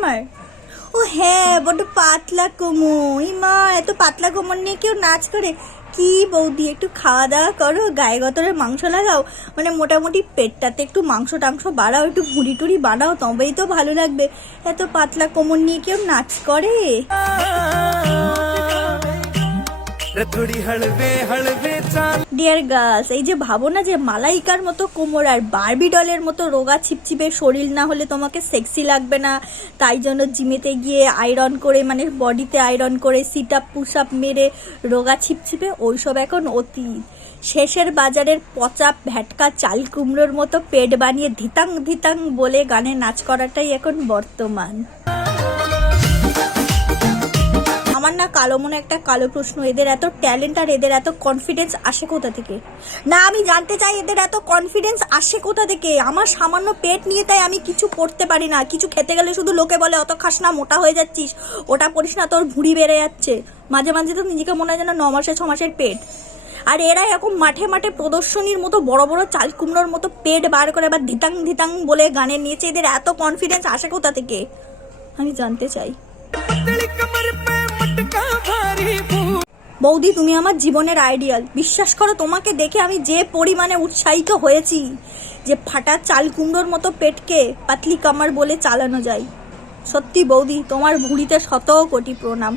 আমার? ও হ্যাঁ, বড্ড পাতলা কোমর। মা, এত পাতলা কোমর নিয়ে কেউ নাচ করে? কি বৌদি, একটু খাওয়া দাওয়া করো, গায়ে গতরে মাংস লাগাও, মানে মোটামুটি পেটটাতে একটু মাংস টাংস বাড়াও, একটু ভুড়ি টুড়ি বানাও, তবেই তো ভালো লাগবে। এত পাতলা কোমর নিয়ে কেউ নাচ করে? ডিয়ার গার্লস, এই যে ভাবো না যে মালাইকার মতো কোমর আর বারবি ডলের মতো রোগা ছিপছিপে শরীর না হলে তোমাকে সেক্সি লাগবে না, তাই জন্য জিমেতে গিয়ে আয়রন করে, মানে বডিতে আয়রন করে সিট আপ পুশ আপ মেরে রোগা ছিপছিপে, ওইসব এখন অতীত। শেষের বাজারের পচা ভ্যাটকা চাল কুমড়োর মতো পেট বানিয়ে ধিতাং ধিতাং বলে গানে নাচ করাটাই এখন বর্তমান। আমার না কালো মনে একটা কালো প্রশ্ন, এদের এত ট্যালেন্ট আর এদের এত কনফিডেন্স আসে কোথা থেকে? না, আমি জানতে চাই এদের এত কনফিডেন্স আসে কোথা থেকে? আমার সামান্য পেট নিয়ে তাই আমি কিছু করতে পারি না, কিছু খেতে গেলে শুধু লোকে বলে অত খাস না, মোটা হয়ে যাচ্ছিস, ওটা পড়িস না, তোর ভুঁড়ি বেড়ে যাচ্ছে। মাঝে মাঝে তো নিজেকে মনে হয় যেন 9 মাসে 6 মাসের পেট। আর এরা এরকম মাঠে মাঠে প্রদর্শনীর মতো বড় বড় চাল কুমড়োর মতো পেট বার করে আবার ধিতাং ধিতাং বলে গানে নিয়েছে, এদের এত কনফিডেন্স আসে কোথা থেকে আমি জানতে চাই। বৌদি, তুমি আমার জীবনের আইডিয়াল। বিশ্বাস করো, তোমাকে দেখে আমি যে পরিমাণে উৎসাহিত হয়েছি যে ফাটা চাল কুমড়োর মতো পেটকে পাতলি কামার বলে চালানো যায়। সত্যি বৌদি, তোমার ভুঁড়িতে 100 কোটি প্রণাম।